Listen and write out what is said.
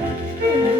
Música